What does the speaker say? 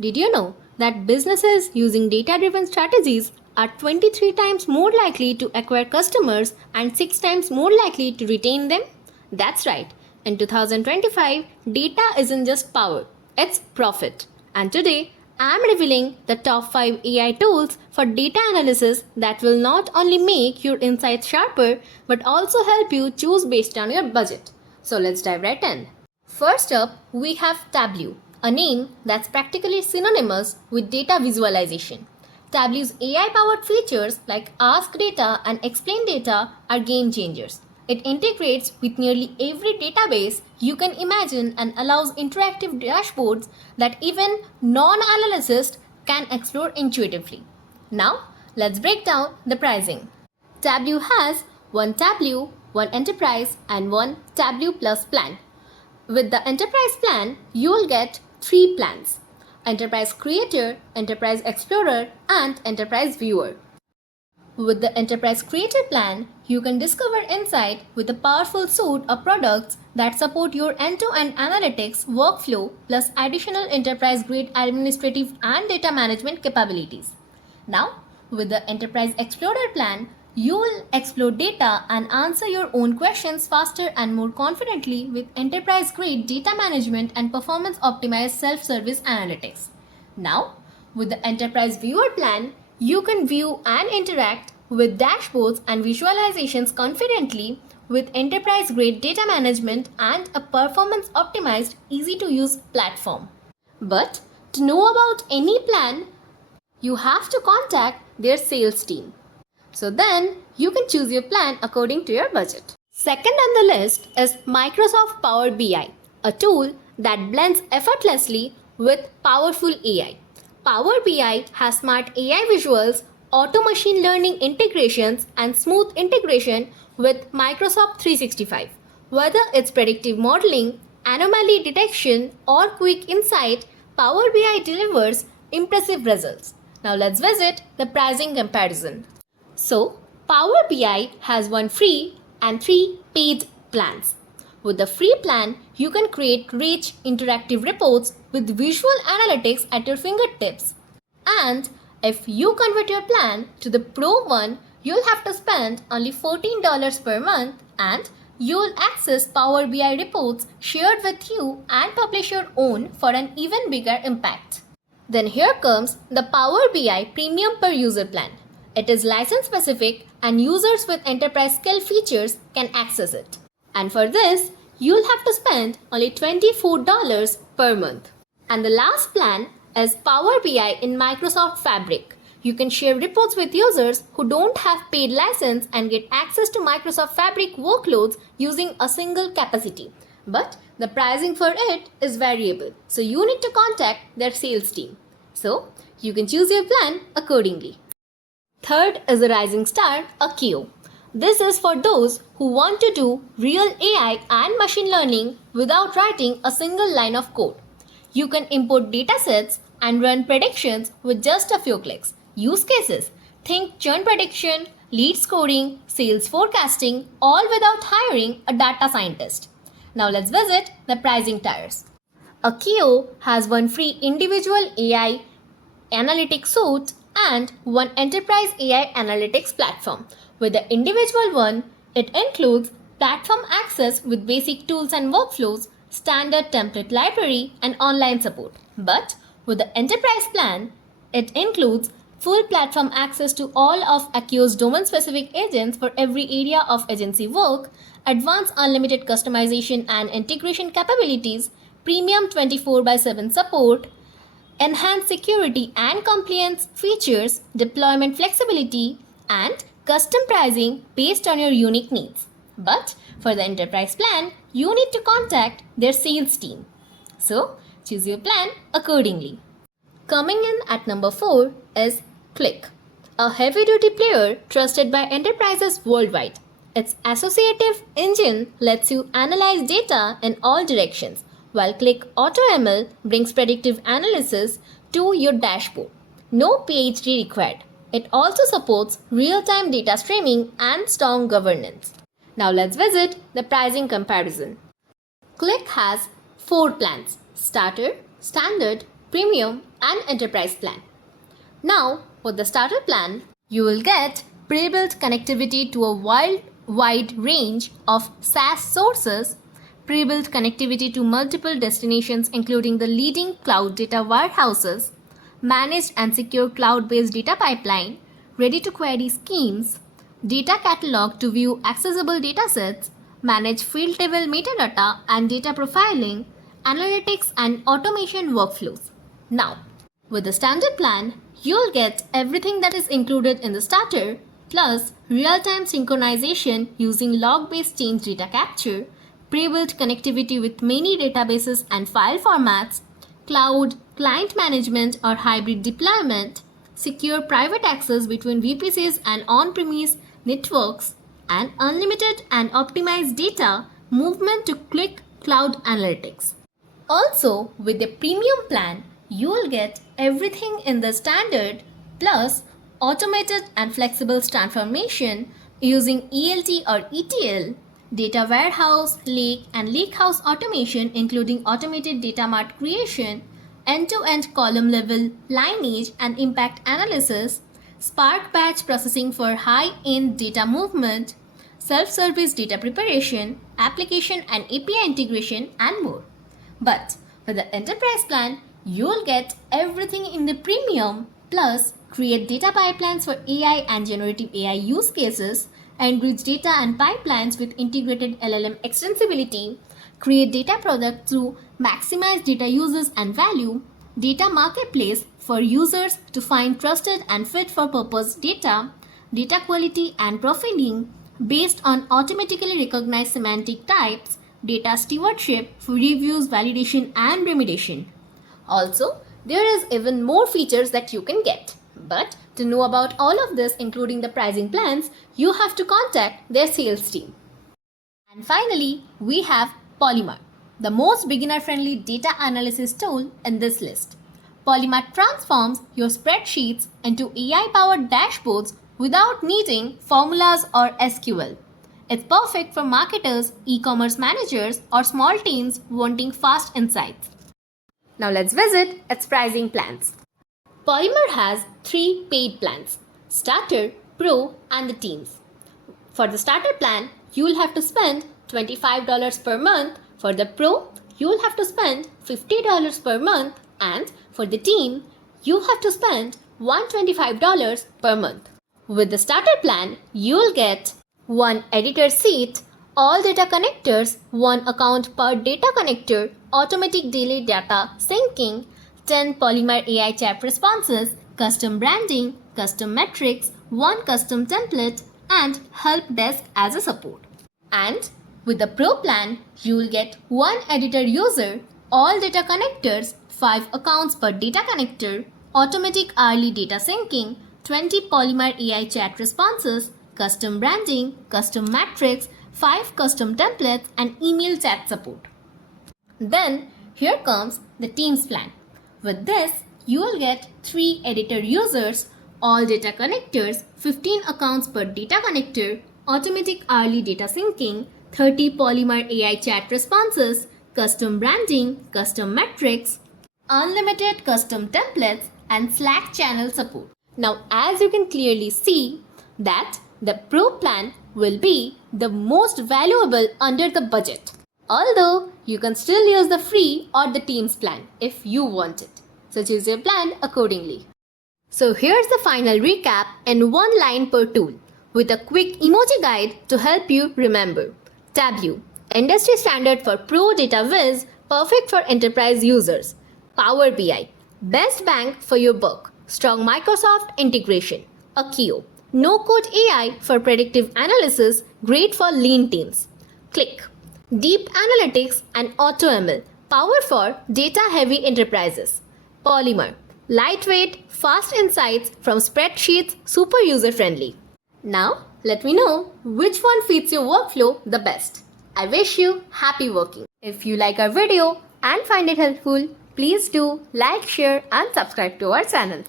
Did you know that businesses using data-driven strategies are 23 times more likely to acquire customers and 6 times more likely to retain them? That's right. In 2025, data isn't just power, it's profit. And today, I'm revealing the top 5 AI tools for data analysis that will not only make your insights sharper but also help you choose based on your budget. So let's dive right in. First up, we have Tableau, a name that's practically synonymous with data visualization. Tableau's AI-powered features like Ask Data and Explain Data are game changers. It integrates with nearly every database you can imagine and allows interactive dashboards that even non-analysts can explore intuitively. Now, let's break down the pricing. Tableau has one Tableau, one Enterprise, and one Tableau Plus plan. With the Enterprise plan, you will get 3 plans: Enterprise Creator, Enterprise Explorer, and Enterprise Viewer. With the Enterprise Creator plan, you can discover insight with a powerful suite of products that support your end-to-end analytics workflow plus additional enterprise-grade administrative and data management capabilities. Now, with the Enterprise Explorer plan, you will explore data and answer your own questions faster and more confidently with enterprise-grade data management and performance-optimized self-service analytics. Now, with the Enterprise Viewer plan, you can view and interact with dashboards and visualizations confidently with enterprise-grade data management and a performance-optimized, easy-to-use platform. But to know about any plan, you have to contact their sales team. So then you can choose your plan according to your budget. Second on the list is Microsoft Power BI, a tool that blends effortlessly with powerful AI. Power BI has smart AI visuals, auto machine learning integrations, and smooth integration with Microsoft 365. Whether it's predictive modeling, anomaly detection, or quick insight, Power BI delivers impressive results. Now let's visit the pricing comparison. So, Power BI has one free and 3 paid plans. With the free plan, you can create rich, interactive reports with visual analytics at your fingertips. And if you convert your plan to the Pro one, you'll have to spend only $14 per month and you'll access Power BI reports shared with you and publish your own for an even bigger impact. Then here comes the Power BI Premium per user plan. It is license specific and users with enterprise skill features can access it. And for this, you'll have to spend only $24 per month. And the last plan is Power BI in Microsoft Fabric. You can share reports with users who don't have paid license and get access to Microsoft Fabric workloads using a single capacity. But the pricing for it is variable, so you need to contact their sales team. So, you can choose your plan accordingly. Third is the rising star, Accio. This is for those who want to do real AI and machine learning without writing a single line of code. You can import datasets and run predictions with just a few clicks. Use cases: think churn prediction, lead scoring, sales forecasting, all without hiring a data scientist. Now let's visit the pricing tiers. Accio has one free individual AI analytics suite and one enterprise AI analytics platform. With the individual one, it includes platform access with basic tools and workflows, standard template library, and online support. But with the enterprise plan, it includes full platform access to all of Accio's domain-specific agents for every area of agency work, advanced unlimited customization and integration capabilities, premium 24/7 support, enhanced security and compliance features, deployment flexibility, and custom pricing based on your unique needs. But for the enterprise plan, you need to contact their sales team. So, choose your plan accordingly. Coming in at number 4 is Qlik, a heavy-duty player trusted by enterprises worldwide. Its associative engine lets you analyze data in all directions, while Qlik AutoML brings predictive analysis to your dashboard. No PhD required. It also supports real-time data streaming and strong governance. Now let's visit the pricing comparison. Qlik has 4 plans: Starter, Standard, Premium, and Enterprise plan. Now, for the starter plan, you will get pre-built connectivity to a wide range of SaaS sources, pre-built connectivity to multiple destinations including the leading cloud data warehouses, managed and secure cloud-based data pipeline, ready-to-query schemes, data catalog to view accessible datasets, manage field-level metadata and data profiling, analytics and automation workflows. Now, with the standard plan, you'll get everything that is included in the starter, plus real-time synchronization using log-based change data capture, pre-built connectivity with many databases and file formats, cloud, client management or hybrid deployment, secure private access between VPCs and on-premise networks, and unlimited and optimized data movement to quick cloud analytics. Also, with the premium plan, you'll get everything in the standard plus automated and flexible transformation using ELT or ETL, data warehouse, lake and lakehouse automation including automated data mart creation, end-to-end column level lineage and impact analysis, Spark batch processing for high-end data movement, self-service data preparation, application and API integration and more. But for the enterprise plan, you'll get everything in the premium plus create data pipelines for AI and generative AI use cases, enrich data and pipelines with integrated LLM extensibility, create data products through maximize data uses and value, data marketplace for users to find trusted and fit for purpose data, data quality and profiling based on automatically recognized semantic types, data stewardship for reviews, validation and remediation. Also, there is even more features that you can get. But to know about all of this, including the pricing plans, you have to contact their sales team. And finally, we have Polymer, the most beginner-friendly data analysis tool in this list. Polymer transforms your spreadsheets into AI-powered dashboards without needing formulas or SQL. It's perfect for marketers, e-commerce managers, or small teams wanting fast insights. Now let's visit its pricing plans. Polymer has 3 paid plans: Starter, Pro, and the Teams. For the Starter plan, you will have to spend $25 per month. For the Pro, you will have to spend $50 per month. And for the Team, you have to spend $125 per month. With the Starter plan, you will get 1 editor seat, all data connectors, 1 account per data connector, automatic daily data syncing, 10 Polymer AI chat responses, custom branding, custom metrics, 1 custom template, and help desk as a support. And with the Pro plan, you will get 1 editor user, all data connectors, 5 accounts per data connector, automatic hourly data syncing, 20 Polymer AI chat responses, custom branding, custom metrics, 5 custom templates, and email chat support. Then here comes the Teams plan. With this, you will get 3 editor users, all data connectors, 15 accounts per data connector, automatic hourly data syncing, 30 Polymer AI chat responses, custom branding, custom metrics, unlimited custom templates, and Slack channel support. Now, as you can clearly see that the Pro plan will be the most valuable under the budget. Although, you can still use the free or the Teams plan if you want it. So choose your plan accordingly. So here's the final recap in 1 line per tool with a quick emoji guide to help you remember. Tableau, industry standard for pro data viz, perfect for enterprise users. Power BI, best bang for your buck, strong Microsoft integration. Akio, no-code AI for predictive analysis, great for lean teams. Click, deep analytics and AutoML, power for data-heavy enterprises. Polymer, lightweight, fast insights from spreadsheets, super user-friendly. Now, let me know which one fits your workflow the best. I wish you happy working. If you like our video and find it helpful, please do like, share and subscribe to our channel.